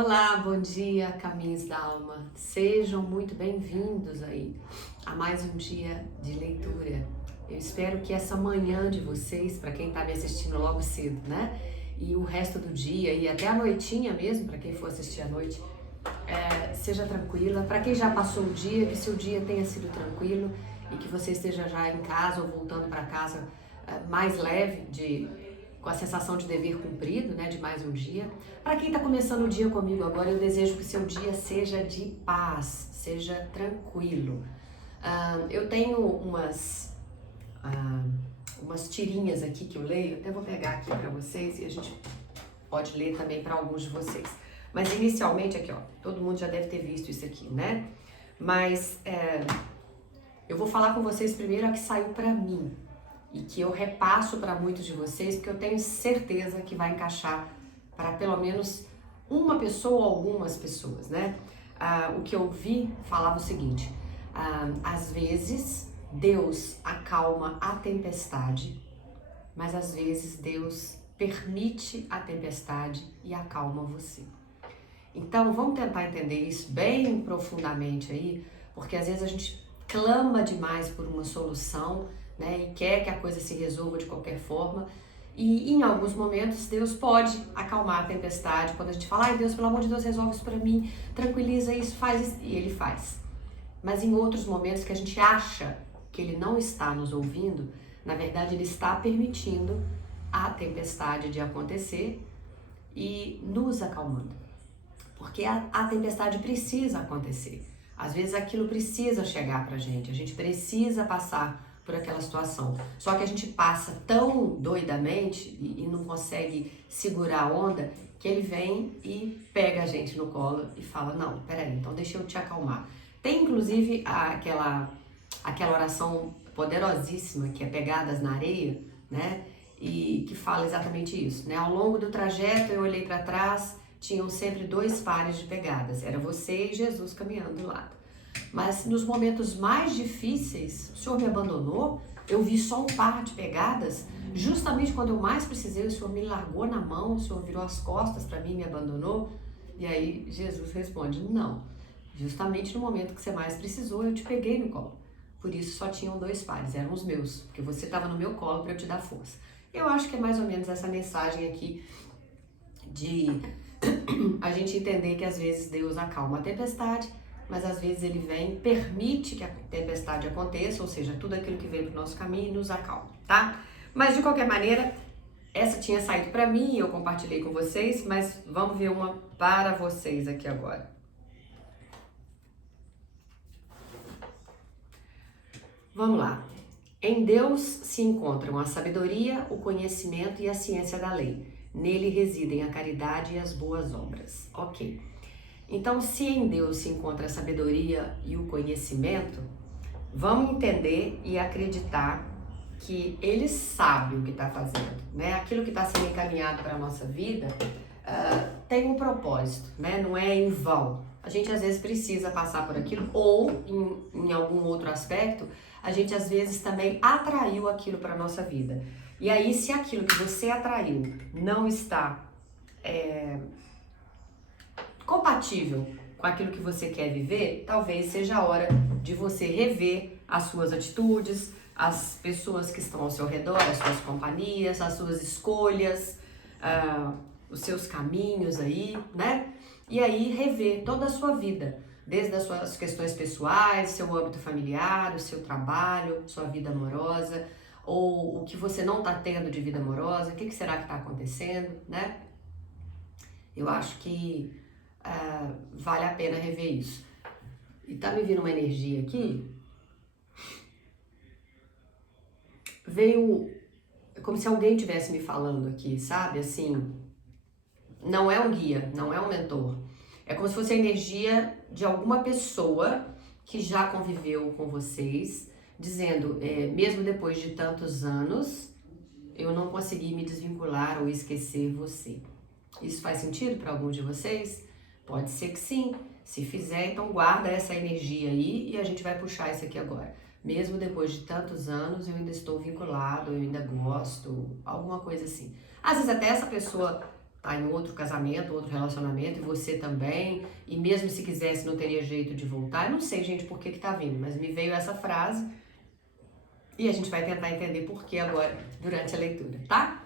Olá, bom dia, caminhos da alma. Sejam muito bem-vindos aí a mais um dia de leitura. Eu espero que essa manhã de vocês, para quem está me assistindo logo cedo, né? E o resto do dia e até a noitinha mesmo, para quem for assistir à noite, seja tranquila. Para quem já passou o dia, que seu dia tenha sido tranquilo e que você esteja já em casa ou voltando para casa mais leve, com a sensação de dever cumprido, né, de mais um dia. Para quem está começando o dia comigo agora, eu desejo que seu dia seja de paz, seja tranquilo. Eu tenho umas tirinhas aqui que eu leio, até vou pegar aqui para vocês e a gente pode ler também para alguns de vocês. Mas inicialmente aqui, ó, todo mundo já deve ter visto isso aqui, né? Mas eu vou falar com vocês primeiro a que saiu para mim e que eu repasso para muitos de vocês, porque eu tenho certeza que vai encaixar para pelo menos uma pessoa ou algumas pessoas, né? O que eu vi falava o seguinte: às vezes Deus acalma a tempestade, mas às vezes Deus permite a tempestade e acalma você. Então vamos tentar entender isso bem profundamente aí, porque às vezes a gente clama demais por uma solução, né, e quer que a coisa se resolva de qualquer forma. E em alguns momentos Deus pode acalmar a tempestade, quando a gente fala, ai Deus, pelo amor de Deus, resolve isso pra mim, tranquiliza isso, faz isso, e Ele faz. Mas em outros momentos que a gente acha que Ele não está nos ouvindo, na verdade Ele está permitindo a tempestade de acontecer e nos acalmando. Porque a tempestade precisa acontecer. Às vezes aquilo precisa chegar pra gente, a gente precisa passar por aquela situação. Só que a gente passa tão doidamente e não consegue segurar a onda que ele vem e pega a gente no colo e fala, não, peraí, então deixa eu te acalmar. Tem inclusive aquela oração poderosíssima que é Pegadas na Areia, né? E que fala exatamente isso, né? Ao longo do trajeto eu olhei para trás, tinham sempre dois pares de pegadas, era você e Jesus caminhando do lado. Mas nos momentos mais difíceis, o Senhor me abandonou, eu vi só um par de pegadas, justamente quando eu mais precisei, o Senhor me largou na mão, o Senhor virou as costas para mim e me abandonou. E aí Jesus responde, não, justamente no momento que você mais precisou, eu te peguei no colo. Por isso só tinham dois pares, eram os meus, porque você estava no meu colo para eu te dar força. Eu acho que é mais ou menos essa mensagem aqui de a gente entender que às vezes Deus acalma a tempestade, mas às vezes Ele vem, permite que a tempestade aconteça, ou seja, tudo aquilo que vem pro nosso caminho nos acalma, tá? Mas de qualquer maneira, essa tinha saído para mim e eu compartilhei com vocês, mas vamos ver uma para vocês aqui agora. Vamos lá. Em Deus se encontram a sabedoria, o conhecimento e a ciência da lei. Nele residem a caridade e as boas obras. Ok. Então, se em Deus se encontra a sabedoria e o conhecimento, vamos entender e acreditar que Ele sabe o que está fazendo, né? Aquilo que está sendo encaminhado para a nossa vida tem um propósito, né? Não é em vão. A gente às vezes precisa passar por aquilo, ou em algum outro aspecto, a gente às vezes também atraiu aquilo para a nossa vida. E aí, se aquilo que você atraiu não está compatível com aquilo que você quer viver, talvez seja a hora de você rever as suas atitudes, as pessoas que estão ao seu redor, as suas companhias, as suas escolhas, os seus caminhos aí, né? E aí rever toda a sua vida, desde as suas questões pessoais, seu âmbito familiar, o seu trabalho, sua vida amorosa, ou o que você não está tendo de vida amorosa, o que será que está acontecendo, né? Eu acho que vale a pena rever isso. E tá me vindo uma energia aqui. Veio como se alguém estivesse me falando aqui, sabe? Assim, não é um guia, não é um mentor. É como se fosse a energia de alguma pessoa que já conviveu com vocês, dizendo, mesmo depois de tantos anos, eu não consegui me desvincular ou esquecer você. Isso faz sentido para algum de vocês? Pode ser que sim. Se fizer, então guarda essa energia aí e a gente vai puxar isso aqui agora. Mesmo depois de tantos anos, eu ainda estou vinculado, eu ainda gosto, alguma coisa assim. Às vezes até essa pessoa tá em outro casamento, outro relacionamento, e você também, e mesmo se quisesse não teria jeito de voltar. Eu não sei, gente, por que tá vindo, mas me veio essa frase e a gente vai tentar entender por que agora, durante a leitura, tá?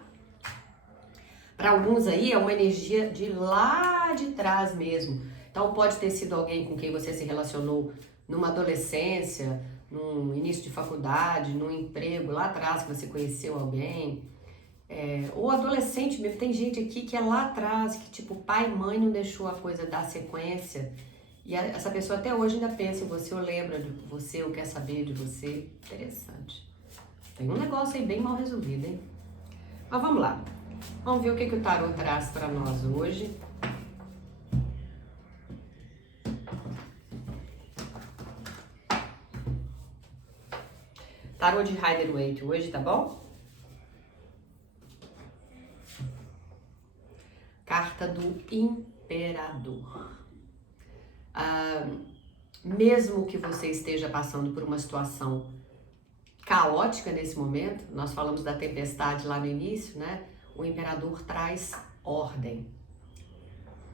Para alguns aí é uma energia de lá de trás mesmo. Então pode ter sido alguém com quem você se relacionou numa adolescência, num início de faculdade, num emprego lá atrás que você conheceu alguém. Ou adolescente mesmo, tem gente aqui que é lá atrás, que tipo pai e mãe não deixou a coisa dar sequência. E essa pessoa até hoje ainda pensa em você, ou lembra de você, ou quer saber de você. Interessante. Tem um negócio aí bem mal resolvido, hein? Mas vamos lá. Vamos ver o que o tarô traz para nós hoje. Tarô de Rider-Waite hoje, tá bom? Carta do Imperador. Mesmo que você esteja passando por uma situação caótica nesse momento, nós falamos da tempestade lá no início, né? O Imperador traz ordem.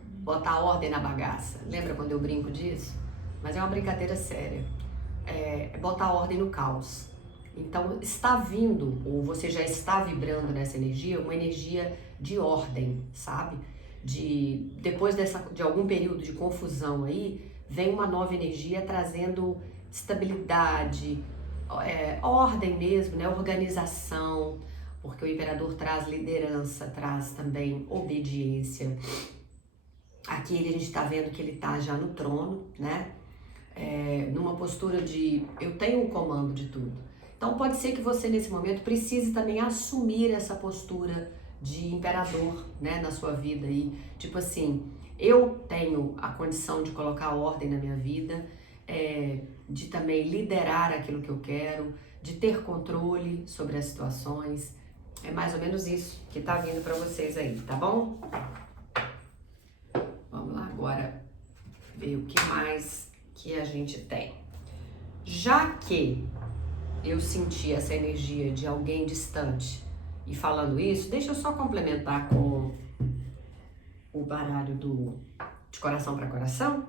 Botar ordem na bagaça. Lembra quando eu brinco disso? Mas é uma brincadeira séria. É botar ordem no caos. Então está vindo, ou você já está vibrando nessa energia, uma energia de ordem, sabe? Depois de algum período de confusão aí, vem uma nova energia trazendo estabilidade, ordem mesmo, né? Organização, porque o Imperador traz liderança, traz também obediência. Aqui a gente está vendo que ele está já no trono, né? Numa postura de eu tenho o comando de tudo. Então pode ser que você nesse momento precise também assumir essa postura de imperador, né, na sua vida aí. Tipo assim, eu tenho a condição de colocar ordem na minha vida, de também liderar aquilo que eu quero, de ter controle sobre as situações. É mais ou menos isso que tá vindo para vocês aí, tá bom? Vamos lá agora ver o que mais que a gente tem. Já que eu senti essa energia de alguém distante e falando isso, deixa eu só complementar com o baralho de coração para coração,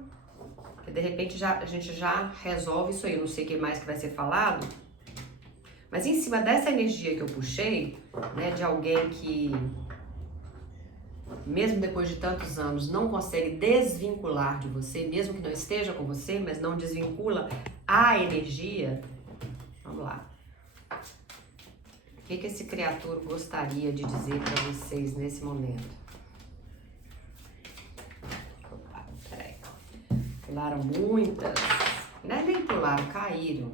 que de repente a gente já resolve isso aí. Eu não sei o que mais que vai ser falado, mas em cima dessa energia que eu puxei, né, de alguém que mesmo depois de tantos anos não consegue desvincular de você, mesmo que não esteja com você, mas não desvincula a energia. Vamos lá. O que esse criatura gostaria de dizer para vocês nesse momento? Opa, peraí. Pularam muitas. Não é nem pularam, caíram.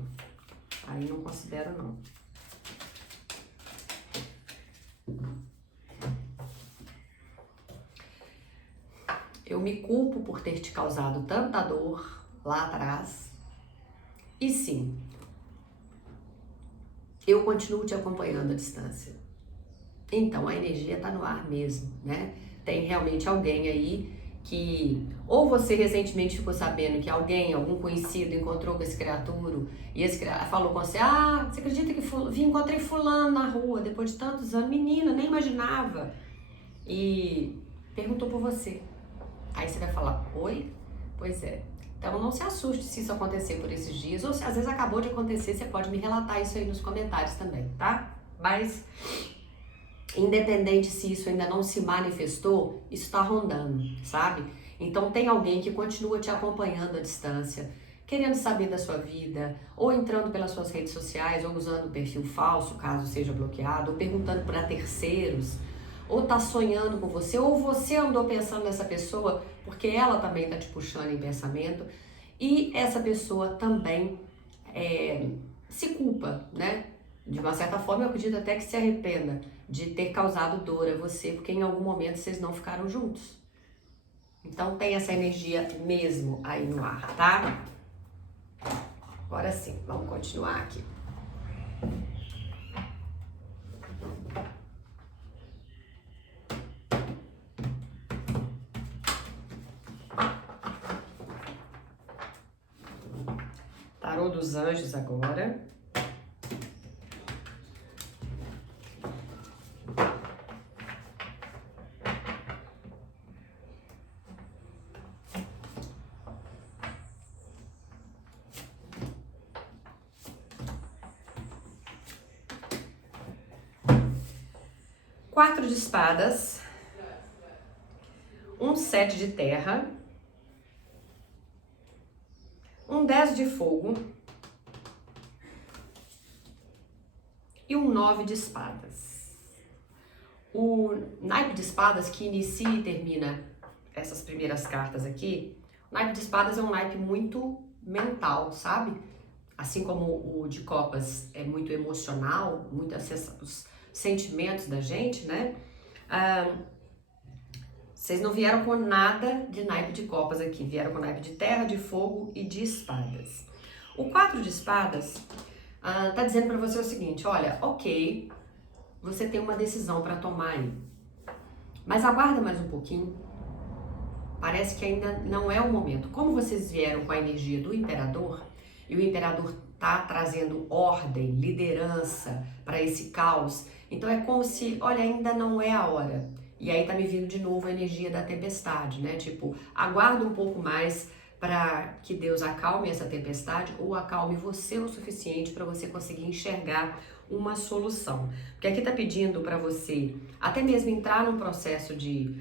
Aí não considero não. Eu me culpo por ter te causado tanta dor lá atrás. E sim, eu continuo te acompanhando à distância. Então a energia tá no ar mesmo, né? Tem realmente alguém aí que ou você recentemente ficou sabendo que alguém, algum conhecido encontrou com esse criatura e esse falou com você, você acredita que encontrei fulano na rua depois de tantos anos, menina, nem imaginava, e perguntou por você. Aí você vai falar, oi? Pois é. Então não se assuste se isso acontecer por esses dias, ou se às vezes acabou de acontecer, você pode me relatar isso aí nos comentários também, tá? Mas independente se isso ainda não se manifestou, isso tá rondando, sabe? Então tem alguém que continua te acompanhando à distância, querendo saber da sua vida, ou entrando pelas suas redes sociais, ou usando o perfil falso, caso seja bloqueado, ou perguntando para terceiros, ou tá sonhando com você, ou você andou pensando nessa pessoa porque ela também tá te puxando em pensamento, e essa pessoa também se culpa, né? De uma certa forma, eu acredito até que se arrependa de ter causado dor a você, porque em algum momento vocês não ficaram juntos. Então tem essa energia mesmo aí no ar, tá? Agora sim, vamos continuar aqui. Tarô dos Anjos agora. 4 de espadas, um 7 de terra, um 10 de fogo e um 9 de espadas. O naipe de espadas que inicia e termina essas primeiras cartas aqui, o naipe de espadas é um naipe muito mental, sabe? Assim como o de copas é muito emocional, muito acessa os sentimentos da gente, né? Vocês não vieram com nada de naipe de copas aqui, vieram com naipe de terra, de fogo e de espadas. O 4 de espadas tá dizendo para você o seguinte, olha, ok, você tem uma decisão para tomar aí, mas aguarda mais um pouquinho, parece que ainda não é o momento. Como vocês vieram com a energia do imperador, e o imperador tá trazendo ordem, liderança para esse caos, então é como se, olha, ainda não é a hora. E aí tá me vindo de novo a energia da tempestade, né? Tipo, aguarda um pouco mais para que Deus acalme essa tempestade ou acalme você o suficiente para você conseguir enxergar uma solução. Porque aqui tá pedindo para você até mesmo entrar num processo de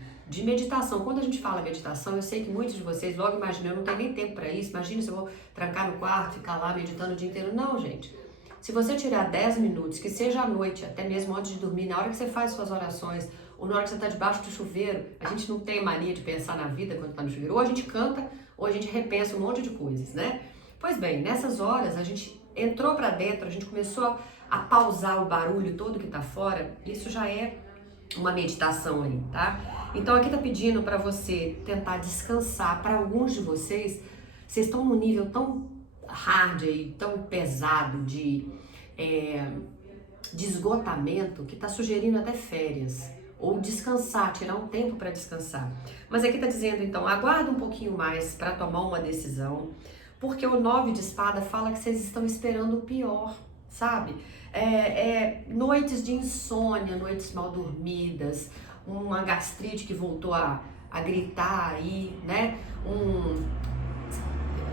meditação. Quando a gente fala meditação, eu sei que muitos de vocês logo imaginam, eu não tenho nem tempo para isso, imagina se eu vou trancar no quarto, ficar lá meditando o dia inteiro. Não, gente. Se você tirar 10 minutos, que seja à noite, até mesmo antes de dormir, na hora que você faz suas orações, ou na hora que você está debaixo do chuveiro, a gente não tem mania de pensar na vida quando está no chuveiro, ou a gente canta, ou a gente repensa um monte de coisas, né? Pois bem, nessas horas a gente entrou para dentro, a gente começou a pausar o barulho todo que está fora, isso já é uma meditação aí, tá? Então aqui tá pedindo para você tentar descansar. Para alguns de vocês estão num nível tão hard aí, tão pesado de esgotamento que tá sugerindo até férias ou descansar, tirar um tempo para descansar. Mas aqui tá dizendo então, aguarda um pouquinho mais para tomar uma decisão, porque o 9 de espada fala que vocês estão esperando o pior, sabe? Noites de insônia, noites mal dormidas, uma gastrite que voltou a gritar aí, né?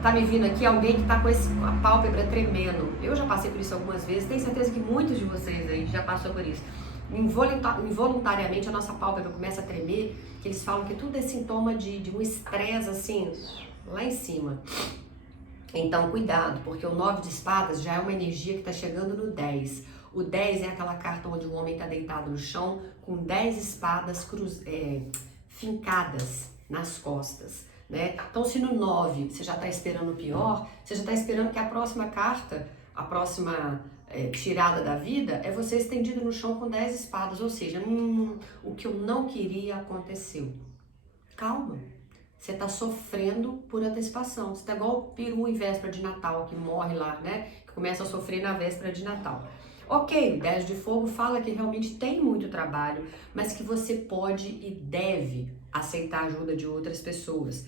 Tá me vindo aqui alguém que tá com a pálpebra tremendo. Eu já passei por isso algumas vezes, tenho certeza que muitos de vocês aí já passou por isso. Involuntariamente a nossa pálpebra começa a tremer, que eles falam que tudo é sintoma de um estresse assim, lá em cima. Então cuidado, porque o 9 de espadas já é uma energia que está chegando no 10. O 10 é aquela carta onde o homem está deitado no chão com 10 espadas fincadas nas costas, né? Então se no 9 você já está esperando o pior, você já está esperando que a próxima carta, a próxima tirada da vida é você estendido no chão com 10 espadas, ou seja, o que eu não queria aconteceu. Calma. Você está sofrendo por antecipação. Você está igual o peru em véspera de Natal, que morre lá, né? Que começa a sofrer na véspera de Natal. Ok, 10 de fogo fala que realmente tem muito trabalho, mas que você pode e deve aceitar a ajuda de outras pessoas.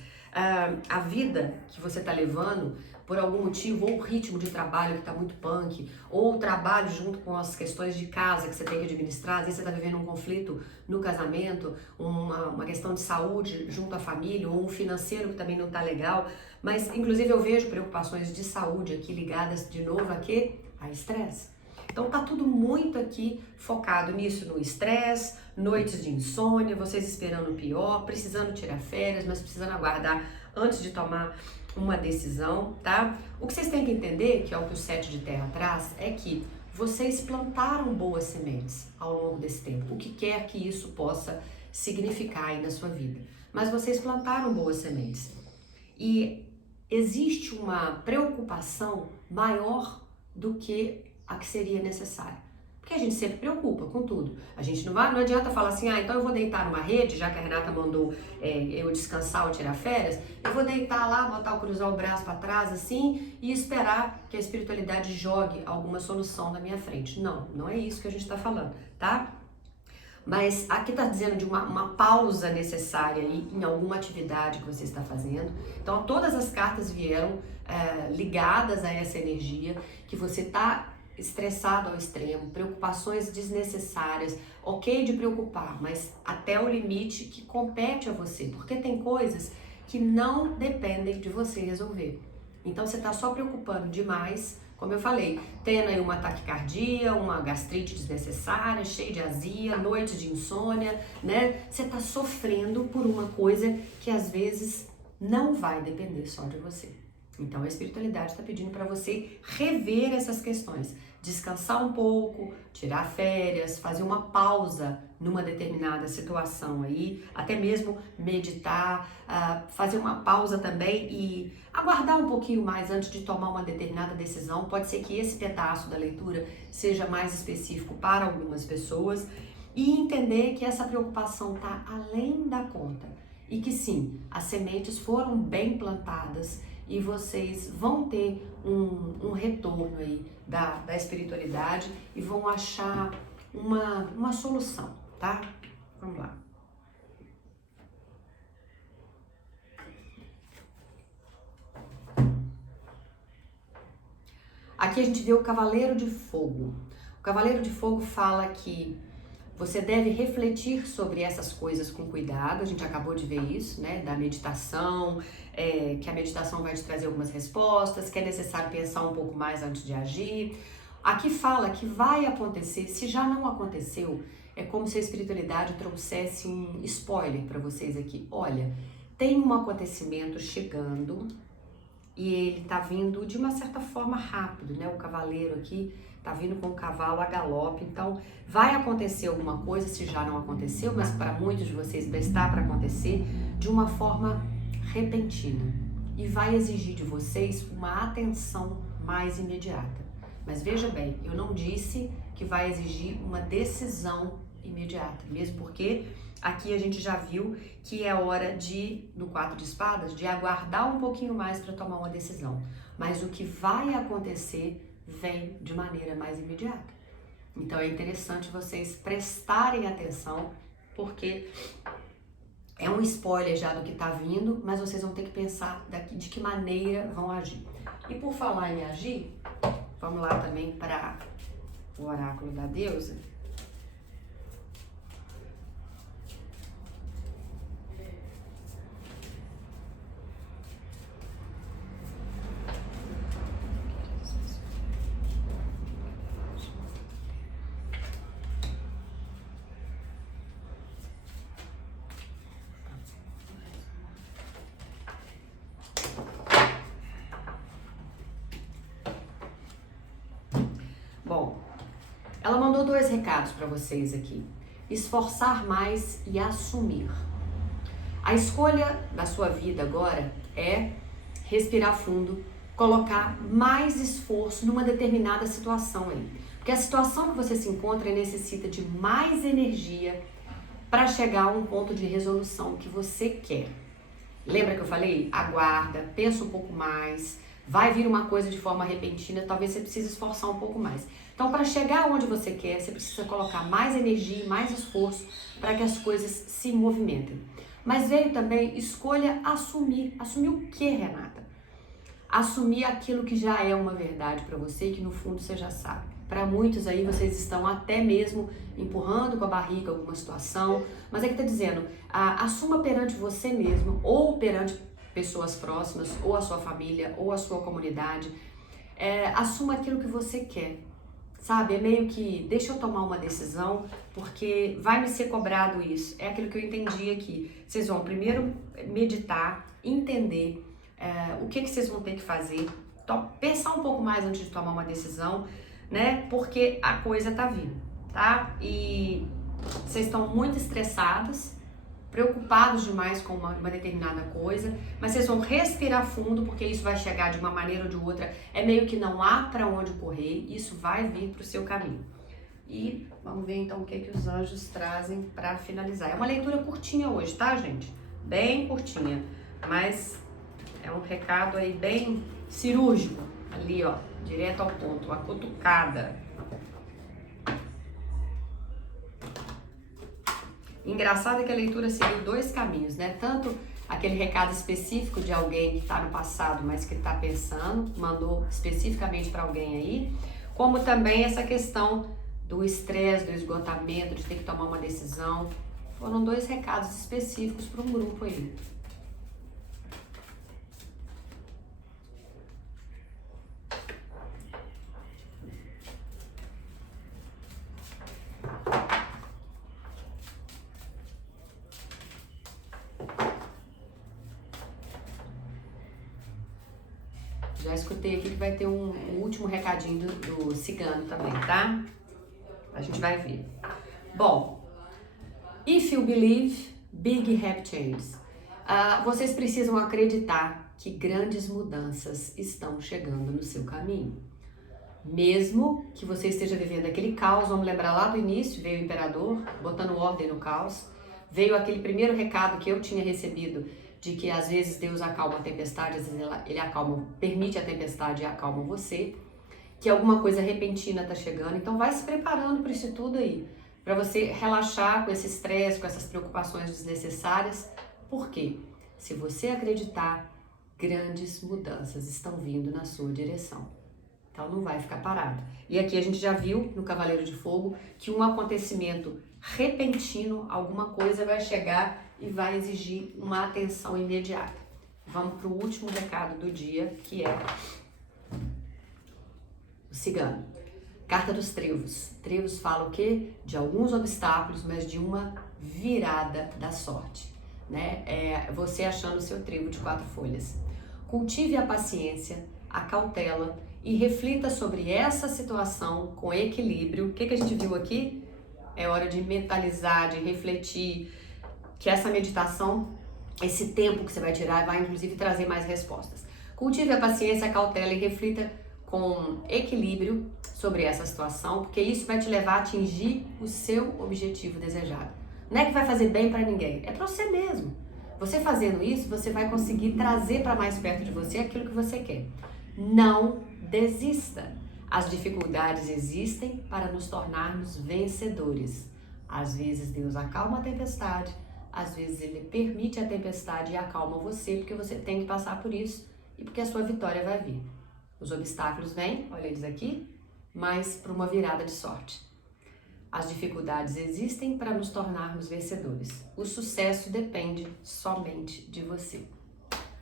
A vida que você está levando, por algum motivo, ou o ritmo de trabalho que está muito punk, ou o trabalho junto com as questões de casa que você tem que administrar, às vezes você está vivendo um conflito no casamento, uma questão de saúde junto à família, ou um financeiro que também não está legal, mas inclusive eu vejo preocupações de saúde aqui ligadas de novo a quê? A estresse. Então tá tudo muito aqui focado nisso, no estresse, noites de insônia, vocês esperando o pior, precisando tirar férias, mas precisando aguardar antes de tomar uma decisão, tá? O que vocês têm que entender, que é o que o 7 de terra traz, é que vocês plantaram boas sementes ao longo desse tempo, o que quer que isso possa significar aí na sua vida. Mas vocês plantaram boas sementes. E existe uma preocupação maior do que a que seria necessária. Porque a gente sempre preocupa com tudo. A gente não adianta falar assim, então eu vou deitar numa rede, já que a Renata mandou eu descansar ou tirar férias, eu vou deitar lá, cruzar o braço para trás assim e esperar que a espiritualidade jogue alguma solução na minha frente. Não, não é isso que a gente está falando, tá? Mas aqui está dizendo de uma pausa necessária aí em alguma atividade que você está fazendo. Então todas as cartas vieram ligadas a essa energia que você está estressado ao extremo, preocupações desnecessárias, ok de preocupar, mas até o limite que compete a você, porque tem coisas que não dependem de você resolver. Então você está só preocupando demais Como eu falei, tendo aí uma taquicardia, uma gastrite desnecessária, cheio de azia, noites de insônia, né? Você tá sofrendo por uma coisa que às vezes não vai depender só de você. Então a espiritualidade está pedindo para você rever essas questões, descansar um pouco, tirar férias, fazer uma pausa numa determinada situação aí, até mesmo meditar, fazer uma pausa também e aguardar um pouquinho mais antes de tomar uma determinada decisão. Pode ser que esse pedaço da leitura seja mais específico para algumas pessoas e entender que essa preocupação está além da conta e que sim, as sementes foram bem plantadas e vocês vão ter um retorno aí da espiritualidade e vão achar uma solução, tá? Vamos lá. Aqui a gente vê o Cavaleiro de Fogo. O Cavaleiro de Fogo fala que você deve refletir sobre essas coisas com cuidado. A gente acabou de ver isso, né? Da meditação, que a meditação vai te trazer algumas respostas, que é necessário pensar um pouco mais antes de agir. Aqui fala que vai acontecer, se já não aconteceu, é como se a espiritualidade trouxesse um spoiler para vocês aqui. Olha, tem um acontecimento chegando e ele tá vindo de uma certa forma rápido, né? O cavaleiro aqui tá vindo com o cavalo a galope, então vai acontecer alguma coisa, se já não aconteceu, mas para muitos de vocês está para acontecer de uma forma repentina e vai exigir de vocês uma atenção mais imediata. Mas veja bem, eu não disse que vai exigir uma decisão imediata, mesmo porque aqui a gente já viu que é hora de, no 4 de espadas, de aguardar um pouquinho mais para tomar uma decisão. Mas o que vai acontecer vem de maneira mais imediata. Então é interessante vocês prestarem atenção, porque é um spoiler já do que está vindo, mas vocês vão ter que pensar de que maneira vão agir. E por falar em agir, vamos lá também para o oráculo da deusa. Bom, ela mandou 2 recados para vocês aqui. Esforçar mais e assumir. A escolha da sua vida agora é respirar fundo, colocar mais esforço numa determinada situação aí. Porque a situação que você se encontra necessita de mais energia para chegar a um ponto de resolução que você quer. Lembra que eu falei? Aguarda, pensa um pouco mais, vai vir uma coisa de forma repentina, talvez você precise esforçar um pouco mais. Então, para chegar onde você quer, você precisa colocar mais energia e mais esforço para que as coisas se movimentem. Mas veio também, escolha assumir. Assumir o que, Renata? Assumir aquilo que já é uma verdade para você e que no fundo você já sabe. Para muitos aí, vocês estão até mesmo empurrando com a barriga alguma situação, mas é que está dizendo, assuma perante você mesmo ou perante pessoas próximas, ou a sua família, ou a sua comunidade, assuma aquilo que você quer, sabe? É meio que, deixa eu tomar uma decisão, porque vai me ser cobrado isso. É aquilo que eu entendi aqui. Vocês vão primeiro meditar, entender o que vocês vão ter que fazer, pensar um pouco mais antes de tomar uma decisão, né? Porque a coisa tá vindo, tá? E vocês estão muito estressados, preocupados demais com uma determinada coisa, mas vocês vão respirar fundo, porque isso vai chegar de uma maneira ou de outra, é meio que não há para onde correr, isso vai vir para o seu caminho. E vamos ver então o que os anjos trazem para finalizar. É uma leitura curtinha hoje, tá, gente? Bem curtinha, mas é um recado aí bem cirúrgico, ali ó, direto ao ponto, uma cutucada. Engraçado é que a leitura seguiu 2 caminhos, né? Tanto aquele recado específico de alguém que está no passado, mas que está pensando, mandou especificamente para alguém aí, como também essa questão do estresse, do esgotamento, de ter que tomar uma decisão. Foram 2 recados específicos para um grupo aí. Já escutei aqui que vai ter um último recadinho do cigano também, tá? A gente vai ver. Bom, if you believe, big have changes. Vocês precisam acreditar que grandes mudanças estão chegando no seu caminho. Mesmo que você esteja vivendo aquele caos, vamos lembrar lá do início, veio o imperador botando ordem no caos, veio aquele primeiro recado que eu tinha recebido de que às vezes Deus acalma a tempestade, às vezes ele acalma, permite a tempestade e acalma você, que alguma coisa repentina está chegando, então vai se preparando para isso tudo aí, para você relaxar com esse estresse, com essas preocupações desnecessárias. Por quê? Se você acreditar, grandes mudanças estão vindo na sua direção. Então não vai ficar parado. E aqui a gente já viu no Cavaleiro de Fogo que um acontecimento repentino, alguma coisa vai chegar e vai exigir uma atenção imediata. Vamos para o último recado do dia, que é o cigano. Carta dos Trevos. Trevos fala o quê? De alguns obstáculos, mas de uma virada da sorte, né? É você achando o seu trevo de 4 folhas. Cultive a paciência, a cautela e reflita sobre essa situação com equilíbrio. O que a gente viu aqui? É hora de mentalizar, de refletir, que essa meditação, esse tempo que você vai tirar, vai inclusive trazer mais respostas. Cultive a paciência, a cautela e reflita com equilíbrio sobre essa situação, porque isso vai te levar a atingir o seu objetivo desejado. Não é que vai fazer bem para ninguém, é para você mesmo. Você fazendo isso, você vai conseguir trazer para mais perto de você aquilo que você quer. Não desista. As dificuldades existem para nos tornarmos vencedores. Às vezes Deus acalma a tempestade, às vezes Ele permite a tempestade e acalma você, porque você tem que passar por isso e porque a sua vitória vai vir. Os obstáculos vêm, olha eles aqui, mas para uma virada de sorte. As dificuldades existem para nos tornarmos vencedores. O sucesso depende somente de você.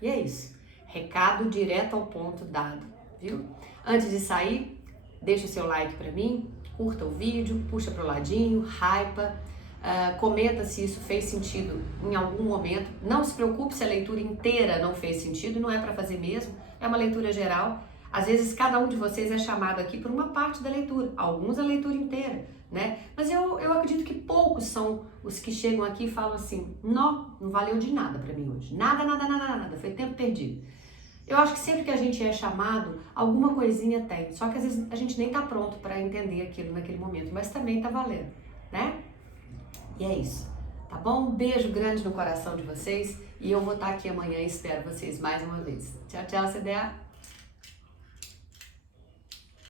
E é isso. Recado direto ao ponto dado, viu? Antes de sair, deixa o seu like para mim, curta o vídeo, puxa para o ladinho, hypa, comenta se isso fez sentido em algum momento. Não se preocupe se a leitura inteira não fez sentido, não é para fazer mesmo, é uma leitura geral. Às vezes cada um de vocês é chamado aqui por uma parte da leitura, alguns a leitura inteira, né? Mas eu acredito que poucos são os que chegam aqui e falam assim, não valeu de nada para mim hoje, nada, foi tempo perdido. Eu acho que sempre que a gente é chamado, alguma coisinha tem, só que às vezes a gente nem tá pronto para entender aquilo naquele momento, mas também tá valendo, né? E é isso, tá bom? Um beijo grande no coração de vocês e eu vou estar aqui amanhã e espero vocês mais uma vez. Tchau, tchau, CDA!